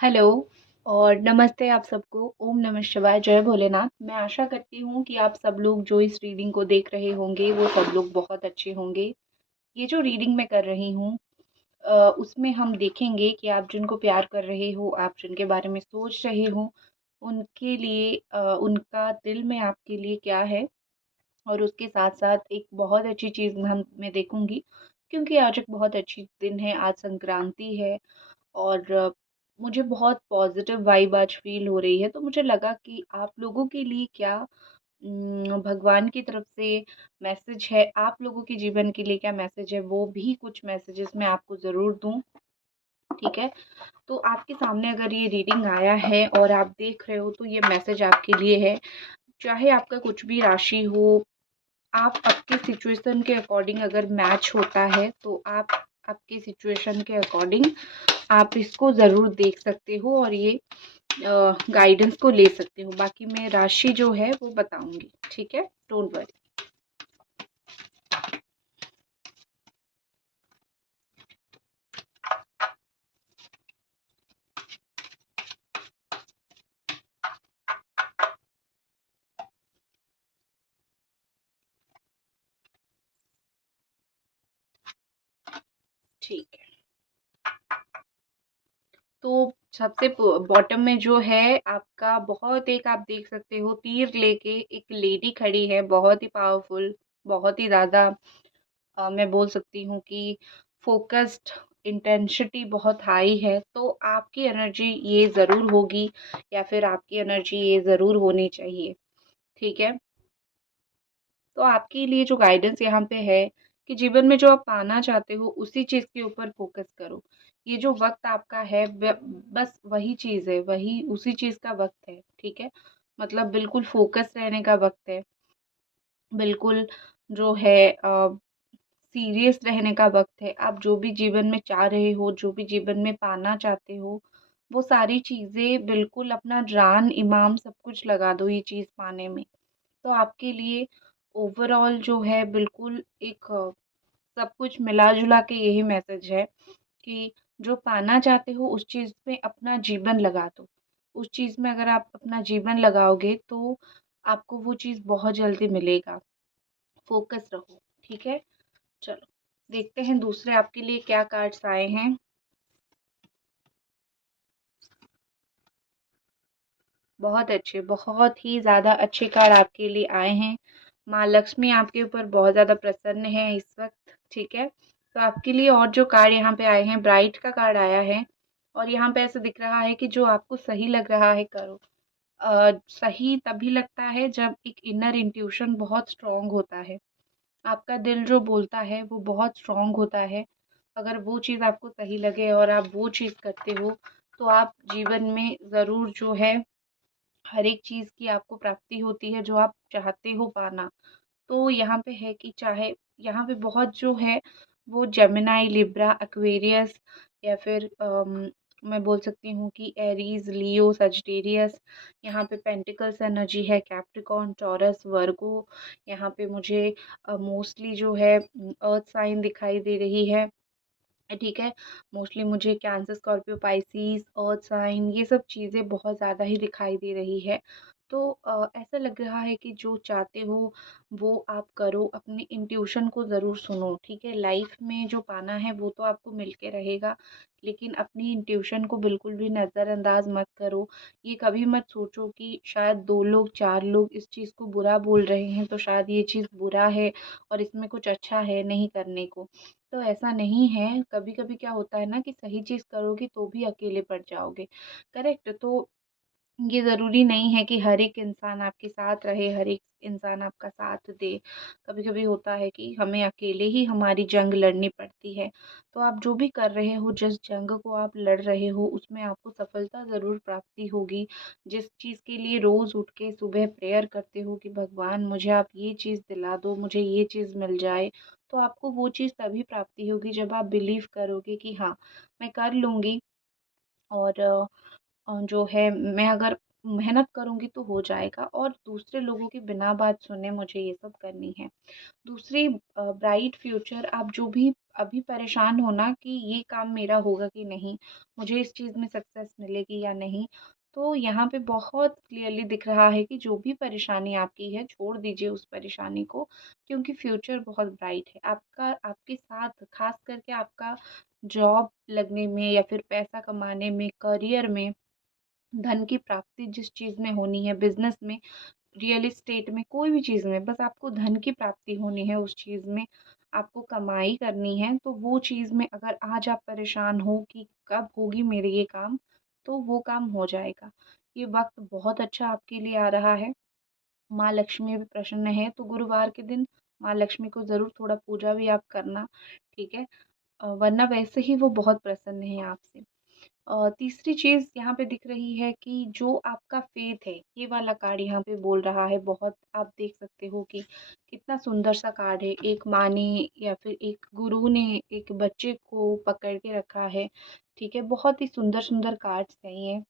Hello और नमस्ते आप सबको। ओम नमः शिवाय, जय भोलेनाथ। मैं आशा करती हूँ कि आप सब लोग जो इस रीडिंग को देख रहे होंगे वो सब लोग बहुत अच्छे होंगे। ये जो रीडिंग मैं कर रही हूँ उसमें हम देखेंगे कि आप जिनको प्यार कर रहे हो, आप जिनके बारे में सोच रहे हो, उनके लिए उनका दिल में आपके लिए क्या है। और उसके साथ-साथ एक बहुत अच्छी चीज़ मैं देखूँगी, क्योंकि आज एक बहुत अच्छी दिन है, आज संक्रांति है और मुझे बहुत पॉज़िटिव वाइब आज फ़ील हो रही है। तो मुझे लगा कि आप लोगों के लिए क्या भगवान की तरफ से मैसेज है, आप लोगों के जीवन के लिए क्या मैसेज है, वो भी कुछ मैसेजेस मैं आपको ज़रूर दूँ, ठीक है? तो आपके सामने अगर ये रीडिंग आया है और आप देख रहे हो, तो ये मैसेज आपके लिए है। चाहे आपका कुछ भी राशि हो, आप आपके सिचुएशन के अकॉर्डिंग अगर मैच होता है तो आप आपके सिचुएशन के अकॉर्डिंग आप इसको ज़रूर देख सकते हो और ये गाइडेंस को ले सकते हो। बाकी मैं राशि जो है वो बताऊंगी, ठीक है? Don't worry. ठीक है, तो सबसे बॉटम में जो है आपका बहुत एक आप देख सकते हो तीर लेके एक लेडी खड़ी है, बहुत ही पावरफुल, बहुत ही ज़्यादा मैं बोल सकती हूँ कि फ़ोकस्ड, इंटेंसिटी बहुत हाई है। तो आपकी एनर्जी ये ज़रूर होगी या फिर आपकी एनर्जी ये ज़रूर होनी चाहिए, ठीक है? तो आपके लिए जो गाइडेंस यहाँ पे है कि जीवन में जो आप पाना चाहते हो उसी चीज़ के ऊपर फ़ोकस करो। ये जो वक़्त आपका है बस वही चीज़ है, वही उसी चीज़ का वक़्त है, ठीक है? मतलब बिल्कुल फ़ोकस रहने का वक़्त है, बिल्कुल जो है सीरियस रहने का वक़्त है। आप जो भी जीवन में चाह रहे हो, जो भी जीवन में पाना चाहते हो, वो सारी चीज़ें बिल्कुल अपना जान, ईमान सब कुछ लगा दो ये चीज़ पाने में। तो आपके लिए ओवरऑल जो है बिल्कुल एक सब कुछ मिला-जुला के यही मैसेज है कि जो पाना चाहते हो उस चीज़ में अपना जीवन लगा दो। उस चीज़ में अगर आप अपना जीवन लगाओगे तो आपको वो चीज़ बहुत जल्दी मिलेगा। फ़ोकस रहो, ठीक है? चलो, देखते हैं दूसरे आपके लिए क्या कार्ड्स आए हैं। बहुत अच्छे, बहुत ही ज़्यादा अच्छे कार्ड आपके लिए आए हैं। माँ लक्ष्मी आपके ऊपर बहुत ज़्यादा प्रसन्न है इस वक़्त, ठीक है? तो आपके लिए और जो कार्ड यहाँ पे आए हैं, ब्राइट का कार्ड आया है और यहाँ पे ऐसा दिख रहा है कि जो आपको सही लग रहा है करो। सही तभी लगता है जब एक इनर इंट्यूशन बहुत स्ट्रॉन्ग होता है। आपका दिल जो बोलता है वो बहुत स्ट्रॉन्ग होता है। अगर वो चीज़ आपको सही लगे और आप वो चीज़ करते हो, तो आप जीवन में ज़रूर जो है हर एक चीज़ की आपको प्राप्ति होती है जो आप चाहते हो पाना। तो यहाँ पे है कि चाहे यहाँ पे बहुत जो है वो जेमिनी, लिब्रा, एक्वेरियस या फिर मैं बोल सकती हूँ कि एरीज़, लियो, सजिटेरियस, यहाँ पे पेंटिकल्स एनर्जी है, कैप्रिकॉर्न, टॉरस, वर्गो, यहाँ पे मुझे मोस्टली जो है अर्थ साइन दिखाई दे रही है। ठीक है, मोस्टली मुझे cancer, Scorpio, Pisces, earth sign ये सब चीज़ें बहुत ज़्यादा ही दिखाई दे रही है। तो ऐसा लग रहा है कि जो चाहते हो वो आप करो, अपनी इंट्यूशन को ज़रूर सुनो, ठीक है? लाइफ में जो पाना है वो तो आपको मिल के रहेगा, लेकिन अपनी इंट्यूशन को बिल्कुल भी नज़रअंदाज मत करो। ये कभी मत सोचो कि शायद 2 लोग, 4 लोग इस चीज़ को बुरा बोल रहे हैं तो शायद ये चीज़ बुरा है और इसमें कुछ अच्छा है नहीं करने को। तो ऐसा नहीं है, कभी-कभी क्या होता है ना कि सही चीज़ करोगे तो भी अकेले पड़ जाओगे, करेक्ट? तो ये ज़रूरी नहीं है कि हर एक इंसान आपके साथ रहे, हर एक इंसान आपका साथ दे। कभी-कभी होता है कि हमें अकेले ही हमारी जंग लड़नी पड़ती है। तो आप जो भी कर रहे हो, जिस जंग को आप लड़ रहे हो, उसमें आपको सफलता ज़रूर प्राप्ति होगी। जिस चीज़ के लिए रोज़ उठ के सुबह प्रेयर करते हो कि भगवान मुझे आप ये चीज़ दिला दो, मुझे ये चीज़ मिल जाए, तो आपको वो चीज़ तभी प्राप्ति होगी जब आप बिलीव करोगे कि हाँ, मैं कर लूँगी और जो है मैं अगर मेहनत करूँगी तो हो जाएगा और दूसरे लोगों की बिना बात सुने मुझे ये सब करनी है। दूसरी ब्राइट फ्यूचर, आप जो भी अभी परेशान हो ना कि ये काम मेरा होगा कि नहीं, मुझे इस चीज़ में सक्सेस मिलेगी या नहीं, तो यहाँ पे बहुत क्लियरली दिख रहा है कि जो भी परेशानी आपकी है छोड़ दीजिए उस परेशानी को, क्योंकि फ्यूचर बहुत ब्राइट है आपका, आपके साथ खास करके आपका जॉब लगने में या फिर पैसा कमाने में, करियर में, धन की प्राप्ति जिस चीज़ में होनी है, बिजनेस में, रियल एस्टेट में, कोई भी चीज़ में, बस आपको धन की प्राप्ति होनी है, उस चीज़ में आपको कमाई करनी है, तो वो चीज़ में अगर आज आप परेशान हो कि कब होगी मेरे ये काम, तो वो काम हो जाएगा। ये वक्त बहुत अच्छा आपके लिए आ रहा है। माँ लक्ष्मी भी प्रसन्न है, तो गुरुवार के दिन माँ लक्ष्मी को ज़रूर थोड़ा पूजा भी आप करना, ठीक है? वरना वैसे ही वो बहुत प्रसन्न है आपसे। तीसरी चीज़ यहाँ पे दिख रही है कि जो आपका फेथ है, ये वाला कार्ड यहाँ पे बोल रहा है, बहुत आप देख सकते हो कि कितना सुंदर सा कार्ड है। एक माँ ने या फिर एक गुरु ने एक बच्चे को पकड़ के रखा है, ठीक है? बहुत ही सुंदर-सुंदर कार्ड्स हैं ये।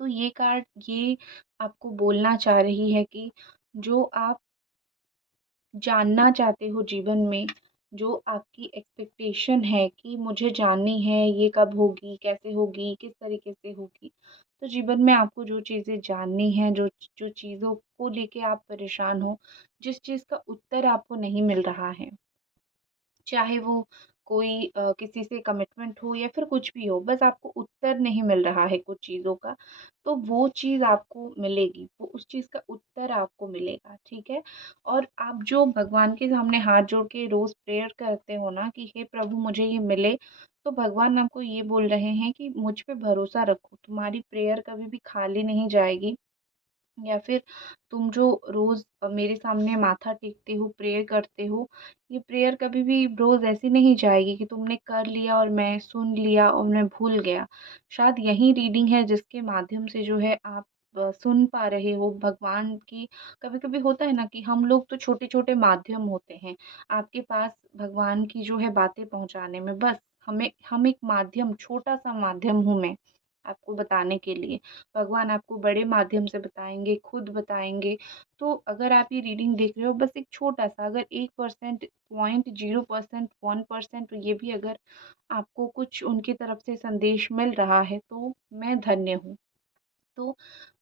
तो ये कार्ड ये आपको बोलना चाह रही है कि जो आप जानना चाहते हो जीवन में, जो आपकी एक्सपेक्टेशन है कि मुझे जाननी है, ये कब होगी, कैसे होगी, किस तरीके से होगी। तो जीवन में आपको जो चीज़ें जाननी हैं, जो जो चीज़ों को लेके आप परेशान हो, जिस चीज़ का उत्तर आपको नहीं मिल रहा है, चाहे वो कोई किसी से कमिटमेंट हो या फिर कुछ भी हो, बस आपको उत्तर नहीं मिल रहा है कुछ चीज़ों का, तो वो चीज़ आपको मिलेगी, वो उस चीज़ का उत्तर आपको मिलेगा, ठीक है? और आप जो भगवान के सामने हाथ जोड़ के रोज़ प्रेयर करते हो ना कि हे प्रभु मुझे ये मिले, तो भगवान आपको ये बोल रहे हैं कि मुझ पे भरोसा रखो, तुम्हारी प्रेयर कभी भी खाली नहीं जाएगी। या फिर तुम जो रोज़ मेरे सामने माथा टेकते हो, प्रेयर करते हो, ये प्रेयर कभी भी रोज़ ऐसी नहीं जाएगी कि तुमने कर लिया और मैं सुन लिया और मैं भूल गया। शायद यही रीडिंग है जिसके माध्यम से जो है आप सुन पा रहे हो भगवान की। कभी-कभी होता है ना कि हम लोग तो छोटे-छोटे माध्यम होते हैं, आपके पास भगवान की जो है बातें पहुँचाने में, बस हम एक माध्यम, छोटा-सा माध्यम हूँ मैं, आपको बताने के लिए। भगवान आपको बड़े माध्यम से बताएँगे, खुद बताएँगे। तो अगर आप ये रीडिंग देख रहे हो, बस एक छोटा-सा, अगर 1% 0.0% 1% ये भी अगर आपको कुछ उनकी तरफ से संदेश मिल रहा है, तो मैं धन्य हूँ। तो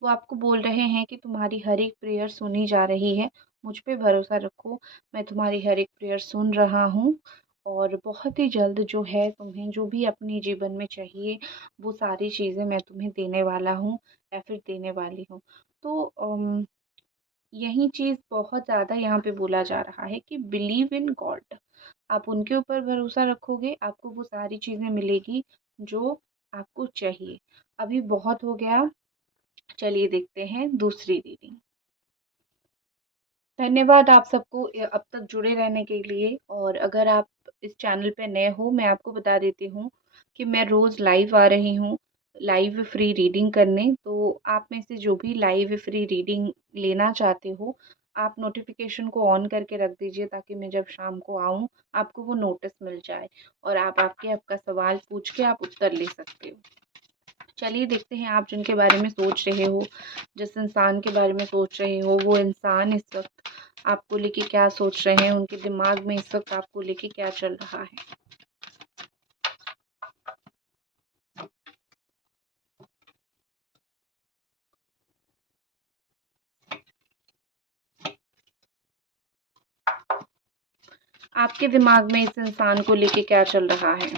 वो आपको बोल रहे हैं कि तुम्हारी हर एक प्रेयर सुनी जा रही है, मुझ पे भरोसा रखो, मैं तुम्हारी हर एक प्रेयर सुन रहा हूँ और बहुत ही जल्द जो है तुम्हें जो भी अपने जीवन में चाहिए, वो सारी चीज़ें मैं तुम्हें देने वाला हूँ या फिर देने वाली हूँ। तो यही चीज़ बहुत ज़्यादा यहाँ पे बोला जा रहा है कि बिलीव इन गॉड, आप उनके ऊपर भरोसा रखोगे, आपको वो सारी चीज़ें मिलेगी जो आपको चाहिए। अभी बहुत हो गया, चलिए देखते हैं दूसरी रीडिंग। धन्यवाद आप सबको अब तक जुड़े रहने के लिए, और अगर आप इस चैनल पे नए हो, मैं आपको बता देती हूँ कि मैं रोज़ लाइव आ रही हूँ, लाइव फ्री रीडिंग करने। तो आप में से जो भी लाइव फ्री रीडिंग लेना चाहते हो, आप नोटिफिकेशन को ऑन करके रख दीजिए ताकि मैं जब शाम को आऊँ, आपको वो नोटिस मिल जाए और आप आके आपका सवाल पूछ के आप उत्तर ले सकते हो। चलिए देखते हैं आप जिनके बारे में सोच रहे हो, जिस इंसान के बारे में सोच रहे हो, वो इंसान इस वक़्त आपको लेके क्या सोच रहे हैं, उनके दिमाग में इस वक़्त आपको लेके क्या चल रहा है। आपके दिमाग में इस इंसान को लेके क्या चल रहा है?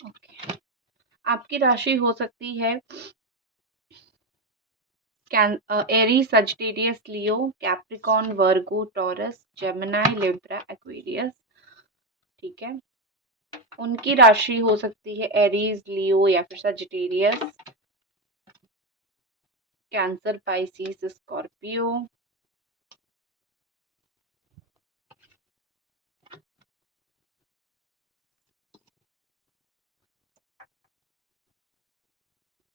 ओके, आपकी राशि हो सकती है एरीज, सजिटेरियस, लियो, कैप्रिकॉर्न, वर्गो, टॉरस, जेमिनी, लिब्रा, एक्वेरियस, ठीक है? उनकी राशि हो सकती है एरीज, लियो या फिर Sagittarius, cancer, Pisces, Scorpio,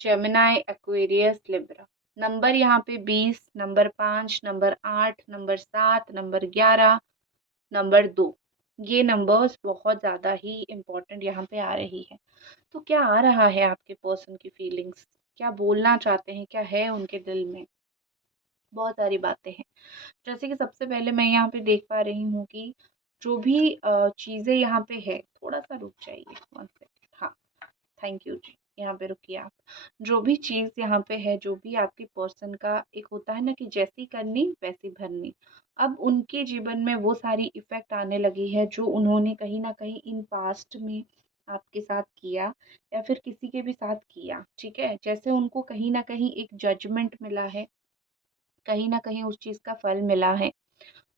Gemini, Aquarius, Libra. Number यहाँ पे 20, number 5, number 8, number 7, number 11, number 2, ये नंबर्स बहुत ज़्यादा ही इम्पोर्टेंट यहाँ पे आ रही है। तो क्या आ रहा है आपके पर्सन की फीलिंग्स? क्या बोलना चाहते हैं? क्या है उनके दिल में? बहुत सारी बातें हैं। जैसे कि सबसे पहले मैं यहाँ पे देख पा रही हूँ कि जो भी चीज़ें यहाँ पे है, थोड़ा-सा रुक जाइए 1 सेकंड। हाँ, थैंक यू जी, यहाँ पे रुकिए आप। जो भी चीज़ यहाँ पे है, जो भी आपके पर्सन का एक होता है ना कि जैसी करनी वैसी भरनी। अब उनके जीवन में वो सारी इफ़ेक्ट आने लगी है जो उन्होंने कहीं न कहीं इन पास्ट में आपके साथ किया या फिर किसी के भी साथ किया, ठीक है? जैसे उनको कहीं न कहीं एक जजमेंट मिला है, कहीं न कहीं उस चीज़ का फल मिला है।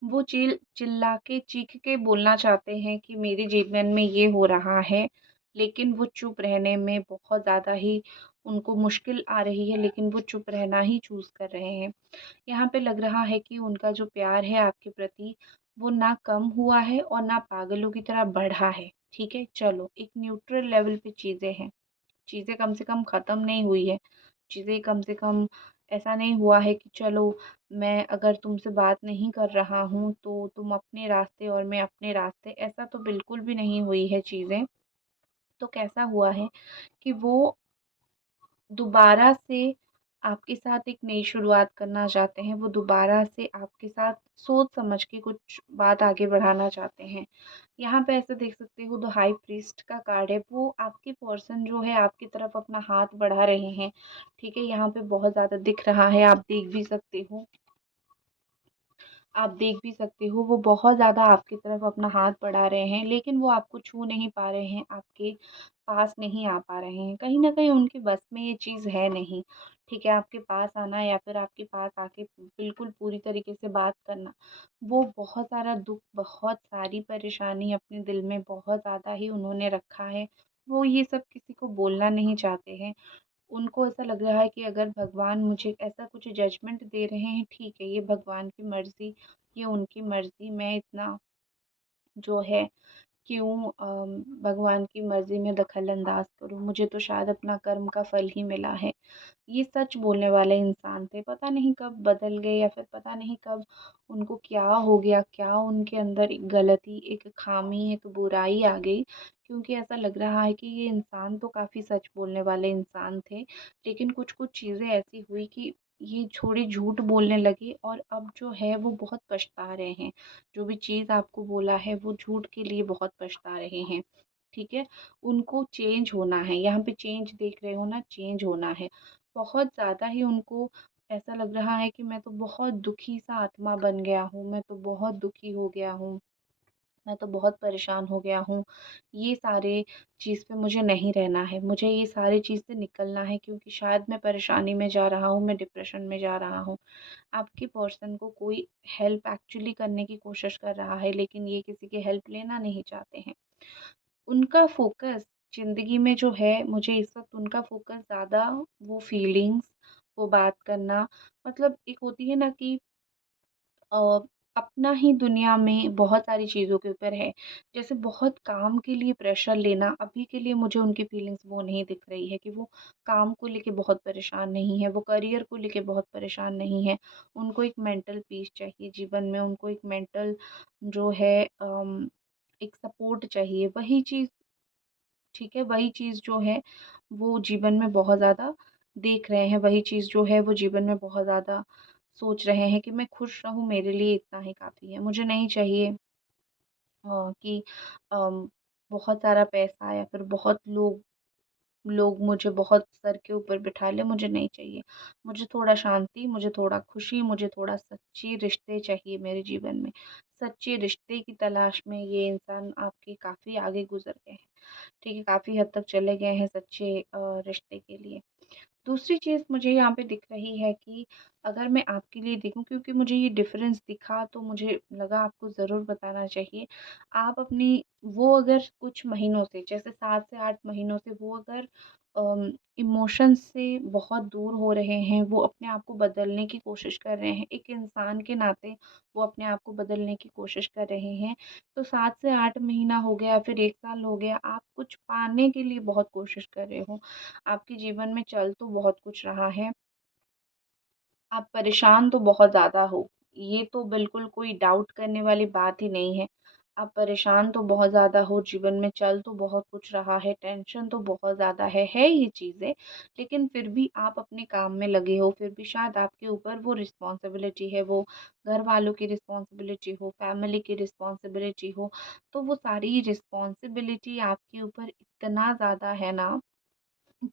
वो चिल्ला के चीख के बोलना चाहते हैं कि मेरे जीवन में ये हो रहा है, लेकिन वो चुप रहने में बहुत ज़्यादा ही उनको मुश्किल आ रही है, लेकिन वो चुप रहना ही चूज़ कर रहे हैं। यहाँ पे लग रहा है कि उनका जो प्यार है आपके प्रति, वो ना कम हुआ है और ना पागलों की तरह बढ़ा है, ठीक है? चलो, एक न्यूट्रल लेवल पे चीज़ें हैं। चीज़ें कम से कम ख़त्म नहीं हुई है। चीज़ें कम से कम ऐसा नहीं हुआ है कि चलो मैं अगर तुमसे बात नहीं कर रहा हूँ तो तुम अपने रास्ते और मैं अपने रास्ते, ऐसा तो बिल्कुल भी नहीं हुई है चीज़ें। तो कैसा हुआ है कि वो दोबारा से आपके साथ एक नई शुरुआत करना चाहते हैं। वो दोबारा से आपके साथ सोच समझ के कुछ बात आगे बढ़ाना चाहते हैं। यहाँ पे ऐसे देख सकते हो द हाई प्रीस्ट का कार्ड है, वो आपके पर्सन जो है आपकी तरफ अपना हाथ बढ़ा रहे हैं, ठीक है? यहाँ पे बहुत ज़्यादा दिख रहा है, आप देख भी सकते हो। आप देख भी सकते हो वो बहुत ज़्यादा आपकी तरफ अपना हाथ बढ़ा रहे हैं, लेकिन वो आपको छू नहीं पा रहे हैं, आपके पास नहीं आ पा रहे हैं। कहीं न कहीं उनके बस में ये चीज़ है नहीं, ठीक है? आपके पास आना या फिर आपके पास आके बिल्कुल पूरी तरीके से बात करना। वो बहुत सारा दुःख, बहुत सारी परेशानी अपने दिल में बहुत ज़्यादा ही उन्होंने रखा है। वो ये सब किसी को बोलना नहीं चाहते हैं। उनको ऐसा लग रहा है कि अगर भगवान मुझे ऐसा कुछ जजमेंट दे रहे हैं, ठीक है, ये भगवान की मर्ज़ी, ये उनकी मर्ज़ी, मैं इतना जो है क्यों भगवान की मर्ज़ी में दखल अंदाज़ करूँ, मुझे तो शायद अपना कर्म का फल ही मिला है। ये सच बोलने वाले इंसान थे, पता नहीं कब बदल गए या फिर पता नहीं कब उनको क्या हो गया, क्या उनके अंदर एक गलती, एक ख़ामी, एक बुराई आ गई, क्योंकि ऐसा लग रहा है कि ये इंसान तो काफ़ी सच बोलने वाले इंसान थे, लेकिन कुछ-कुछ चीज़ें ऐसी हुई कि ये थोड़ी झूठ बोलने लगे और अब जो है वो बहुत पछता रहे हैं। जो भी चीज़ आपको बोला है वो झूठ के लिए बहुत पछता रहे हैं, ठीक है? उनको चेंज होना है, यहाँ पे चेंज देख रहे हो ना, चेंज होना है। बहुत ज़्यादा ही उनको ऐसा लग रहा है कि मैं तो बहुत दुखी सा आत्मा बन गया हूँ, मैं तो बहुत दुखी हो गया हूँ, मैं तो बहुत परेशान हो गया हूँ। ये सारे चीज़ पे मुझे नहीं रहना है, मुझे ये सारी चीज़ से निकलना है क्योंकि शायद मैं परेशानी में जा रहा हूँ, मैं डिप्रेशन में जा रहा हूँ। आपके पर्सन को कोई हेल्प एक्चुअली करने की कोशिश कर रहा है, लेकिन ये किसी की हेल्प लेना नहीं चाहते हैं। उनका फ़ोकस ज़िंदगी में जो है, मुझे इस वक़्त उनका फ़ोकस ज़्यादा वो फीलिंग्स, वो बात करना, मतलब एक होती है ना कि अ, अपना ही दुनिया में बहुत सारी चीज़ों के ऊपर है। जैसे बहुत काम के लिए प्रेशर लेना, अभी के लिए मुझे उनकी फीलिंग्स वो नहीं दिख रही है कि वो काम को लेके बहुत परेशान नहीं है, वो करियर को लेके बहुत परेशान नहीं है। उनको एक मेंटल पीस चाहिए जीवन में, उनको एक मेंटल जो है एक सपोर्ट चाहिए। वही चीज़, ठीक है, वही चीज़ जो है वो जीवन में बहुत ज़्यादा देख रहे हैं, वही चीज़ जो है वो जीवन में बहुत ज़्यादा सोच रहे हैं कि मैं खुश रहूँ, मेरे लिए इतना ही काफ़ी है। मुझे नहीं चाहिए कि बहुत सारा पैसा या फिर बहुत लोग लोग मुझे बहुत सर के ऊपर बिठा लें, मुझे नहीं चाहिए। मुझे थोड़ा शांति, मुझे थोड़ा खुशी, मुझे थोड़ा सच्चे रिश्ते चाहिए मेरे जीवन में। सच्चे रिश्ते की तलाश में ये इंसान आपके काफ़ी आगे गुज़र गए हैं, ठीक है? काफ़ी हद तक चले गए हैं सच्चे रिश्ते के लिए। दूसरी चीज़ मुझे यहाँ पे दिख रही है कि अगर मैं आपके लिए देखूँ, क्योंकि मुझे ये डिफ़रेंस दिखा तो मुझे लगा आपको ज़रूर बताना चाहिए। आप अपनी वो अगर कुछ महीनों से, जैसे 7 से 8 महीनों से वो अगर इमोशंस से बहुत दूर हो रहे हैं, वो अपने आप को बदलने की कोशिश कर रहे हैं। एक इंसान के नाते वो अपने आप को बदलने की कोशिश कर रहे हैं। तो 7 से 8 महीना हो गया, फिर 1 साल हो गया, आप कुछ पाने के लिए बहुत कोशिश कर रहे हो। आपके जीवन में चल तो बहुत कुछ रहा है, आप परेशान तो बहुत ज़्यादा हो, ये तो बिल्कुल कोई डाउट करने वाली बात ही नहीं है। आप परेशान तो बहुत ज़्यादा हो, जीवन में चल तो बहुत कुछ रहा है, टेंशन तो बहुत ज़्यादा है ये चीज़ें, लेकिन फिर भी आप अपने काम में लगे हो, फिर भी शायद आपके ऊपर वो रिस्पॉन्सिबिलिटी है, वो घर वालों की रिस्पॉन्सिबिलिटी हो, फैमिली की रिस्पॉन्सिबिलिटी हो, तो वो सारी रिस्पॉन्सिबिलिटी आपके ऊपर इतना ज़्यादा है ना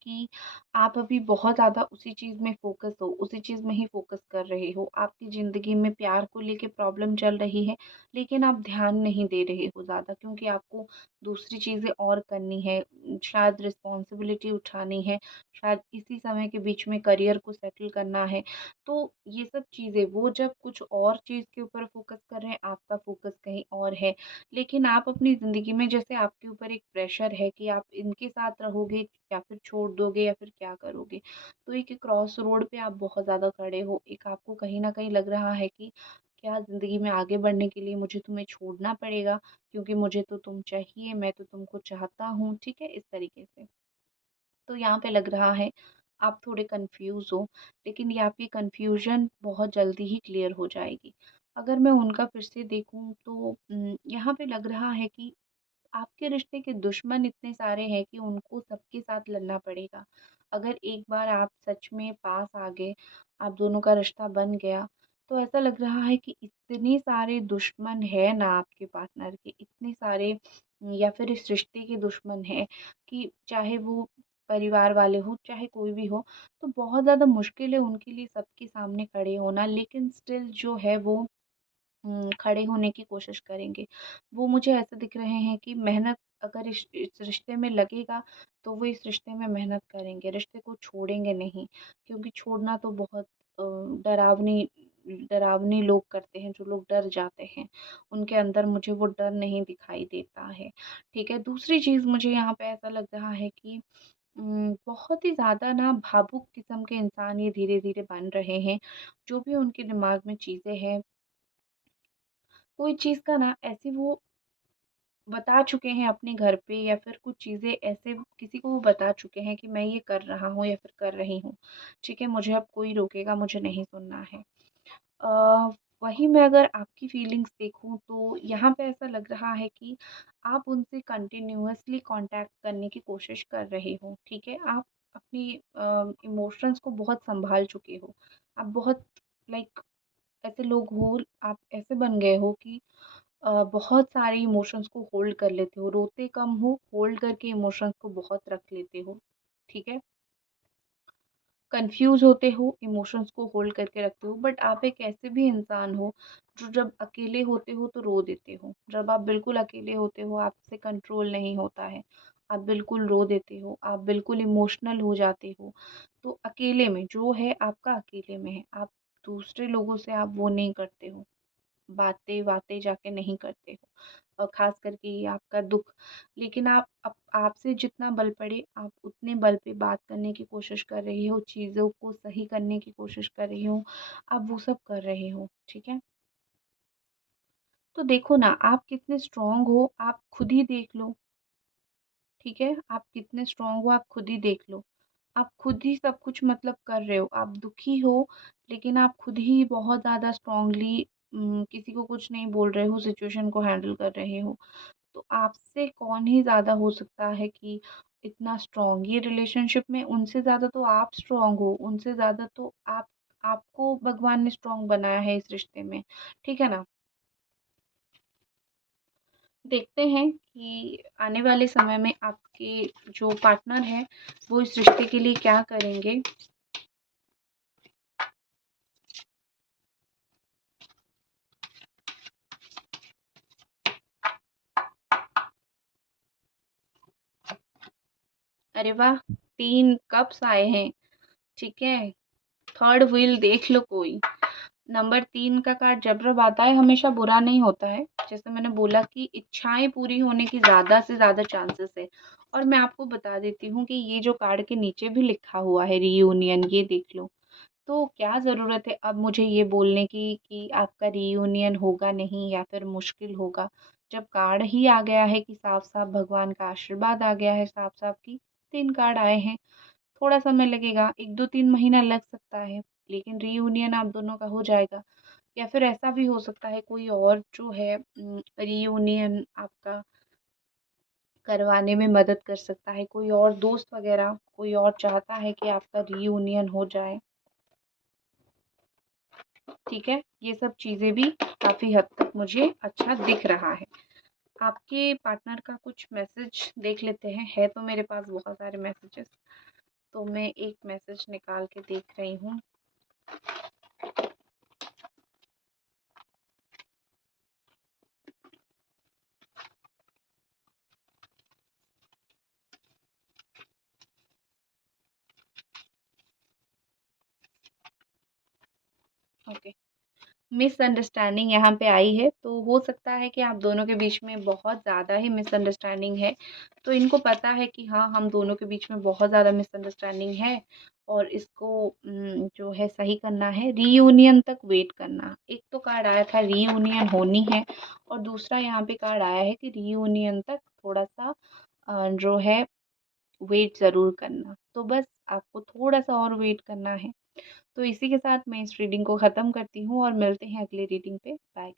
कि आप अभी बहुत ज़्यादा उसी चीज़ में फ़ोकस हो, उसी चीज़ में ही फ़ोकस कर रहे हो। आपकी ज़िंदगी में प्यार को लेके प्रॉब्लम चल रही है, लेकिन आप ध्यान नहीं दे रहे हो ज़्यादा क्योंकि आपको दूसरी चीज़ें और करनी है। शायद रिस्पॉन्सिबिलिटी उठानी है, शायद इसी समय के बीच में करियर को सेटल करना है। तो ये सब चीज़ें वो जब कुछ और चीज़ के ऊपर फ़ोकस कर रहे हैं, आपका फ़ोकस कहीं और है। लेकिन आप अपनी ज़िंदगी में जैसे आपके ऊपर एक प्रेशर है कि आप इनके साथ रहोगे या फिर छोड़ दोगे या फिर क्या करोगे। तो एक क्रॉस रोड पे आप बहुत ज़्यादा खड़े हो। एक आपको कहीं न कहीं लग रहा है कि क्या ज़िंदगी में आगे बढ़ने के लिए मुझे तुम्हें छोड़ना पड़ेगा क्योंकि मुझे तो तुम चाहिए, मैं तो तुमको चाहता हूँ, ठीक है? इस तरीके से। तो यहाँ पे लग रहा है आप थोड़े कन्फ्यूज़ हो, लेकिन ये आपकी कन्फ्यूज़न बहुत जल्दी ही क्लियर हो जाएगी। अगर मैं उनका फिर से देखूँ तो यहाँ पे लग रहा है कि आपके रिश्ते के दुश्मन इतने सारे हैं कि उनको सबके साथ लड़ना पड़ेगा। अगर एक बार आप सच में पास आ गए, आप दोनों का रिश्ता बन गया, तो ऐसा लग रहा है कि इतने सारे दुश्मन हैं ना आपके पार्टनर के, इतने सारे या फिर इस रिश्ते के दुश्मन हैं कि चाहे वो परिवार वाले हों, चाहे कोई भी हो, तो बहुत ज़्यादा मुश्किल है उनके लिए सबके सामने खड़े होना। लेकिन स्टिल जो है वो खड़े होने की कोशिश करेंगे। वो मुझे ऐसे दिख रहे हैं कि मेहनत अगर इस रिश्ते में लगेगा, तो वो इस रिश्ते में मेहनत करेंगे, रिश्ते को छोड़ेंगे नहीं। क्योंकि छोड़ना तो बहुत डरावनी डरावनी लोग करते हैं, जो लोग डर जाते हैं। उनके अंदर मुझे वो डर नहीं दिखाई देता है, ठीक है? दूसरी चीज़ मुझे यहाँ पे ऐसा लग रहा है कि बहुत ही ज़्यादा ना भावुक किस्म के इंसान ये धीरे-धीरे बन रहे हैं। जो भी उनके दिमाग में चीज़ें हैं कोई चीज़ का ना ऐसे वो बता चुके हैं अपने घर पे या फिर कुछ चीज़ें ऐसे किसी को वो बता चुके हैं कि मैं ये कर रहा हूँ या फिर कर रही हूँ। ठीक है, मुझे अब कोई रोकेगा, मुझे नहीं सुनना है। अ, वहीं मैं अगर आपकी फीलिंग्स देखूँ तो यहाँ पे ऐसा लग रहा है कि आप उनसे कंटिन्यूअसली कॉन्टैक्ट करने की कोशिश कर रहे हो, ठीक है? आप अपनी इमोशंस को बहुत सँभाल चुके हो। आप बहुत लाइक ऐसे लोग हो आप ऐसे बन गए हो कि बहुत सारे इमोशंस को होल्ड कर लेते हो, रोते कम हो, होल्ड करके इमोशंस को बहुत रख लेते हो, ठीक है? कन्फ्यूज़ होते हो, इमोशंस को होल्ड करके रखते हो, बट आप एक ऐसे भी इंसान हो, जो जब अकेले होते हो तो रो देते हो। जब आप बिल्कुल अकेले होते हो, आपसे कंट्रोल नहीं होता है, आप बिल्कुल रो देते हो, आप बिल्कुल इमोशनल हो जाते हो। तो अकेले में जो है आपका अकेले में है, आप दूसरे लोगों से आप वो नहीं करते हो। बातें-वातें जाके नहीं करते हो और ख़ास करके ये आपका दुःख। लेकिन आपसे जितना बल पड़े आप उतने बल पे बात करने की कोशिश कर रही हो, चीज़ों को सही करने की कोशिश कर रही हो, आप वो सब कर रहे हो, ठीक है? तो देखो ना आप कितने स्ट्रॉन्ग हो, आप खुद ही देख लो, ठीक है? आप कितने स्ट्रॉन्ग हो आप खुद ही देख लो। आप खुद ही सब कुछ मतलब कर रहे हो, आप दुखी हो लेकिन आप खुद ही बहुत ज़्यादा स्ट्रॉन्गली किसी को कुछ नहीं बोल रहे हो, सिचुएशन को हैंडल कर रहे हो। तो आपसे कौन ही ज़्यादा हो सकता है कि इतना स्ट्रॉन्ग ये रिलेशनशिप में उनसे ज़्यादा तो आप स्ट्रॉन्ग हो, उनसे ज़्यादा तो आपको भगवान ने स्ट्रॉन्ग बनाया है इस रिश्ते में, ठीक है ना? देखते हैं कि आने वाले समय में आपके जो पार्टनर हैं, वो इस रिश्ते के लिए क्या करेंगे। अरे वाह! 3 कप्स आए हैं, ठीक है? थर्ड व्हील देख लो कोई। नंबर 3 का कार्ड जब जब आता है हमेशा बुरा नहीं होता है। जैसे मैंने बोला कि इच्छाएँ पूरी होने की ज़्यादा से ज़्यादा चांसेस है। और मैं आपको बता देती हूँ कि ये जो कार्ड के नीचे भी लिखा हुआ है रियूनियन ये देख लो। तो क्या ज़रूरत है अब मुझे ये बोलने की कि आपका रियूनियन होगा नहीं या फिर मुश्किल होगा। जब कार्ड ही आ गया है कि साफ-साफ भगवान का आशीर्वाद आ गया है साफ-साफ कि 3 कार्ड आए हैं। थोड़ा समय लगेगा, 1, 2, 3 महीना लग सकता है। लेकिन रीयूनियन आप दोनों का हो जाएगा। या फिर ऐसा भी हो सकता है कोई और जो है रीयूनियन आपका करवाने में मदद कर सकता है, कोई और दोस्त वगैरह कोई और चाहता है कि आपका रीयूनियन हो जाए। ठीक है, ये सब चीज़ें भी काफ़ी हद तक मुझे अच्छा दिख रहा है। आपके पार्टनर का कुछ मैसेज देख लेते हैं, है तो मेरे पास बहुत सारे मैसेजेस, तो मैं एक मैसेज निकाल के देख रही हूँ। ओके, मिसअंडरस्टैंडिंग यहाँ पे आई है, तो हो सकता है कि आप दोनों के बीच में बहुत ज़्यादा ही मिसअंडरस्टैंडिंग है। तो इनको पता है कि हाँ, हम दोनों के बीच में बहुत ज़्यादा मिसअंडरस्टैंडिंग है और इसको जो है सही करना है, रीयूनियन तक वेट करना। एक तो कार्ड आया था रीयूनियन होनी है और दूसरा यहाँ पे कार्ड आया है कि रीयूनियन तक थोड़ा-सा जो है वेट ज़रूर करना। तो बस आपको थोड़ा-सा और वेट करना है। तो इसी के साथ मैं इस रीडिंग को ख़त्म करती हूँ और मिलते हैं अगली रीडिंग पे। बाय।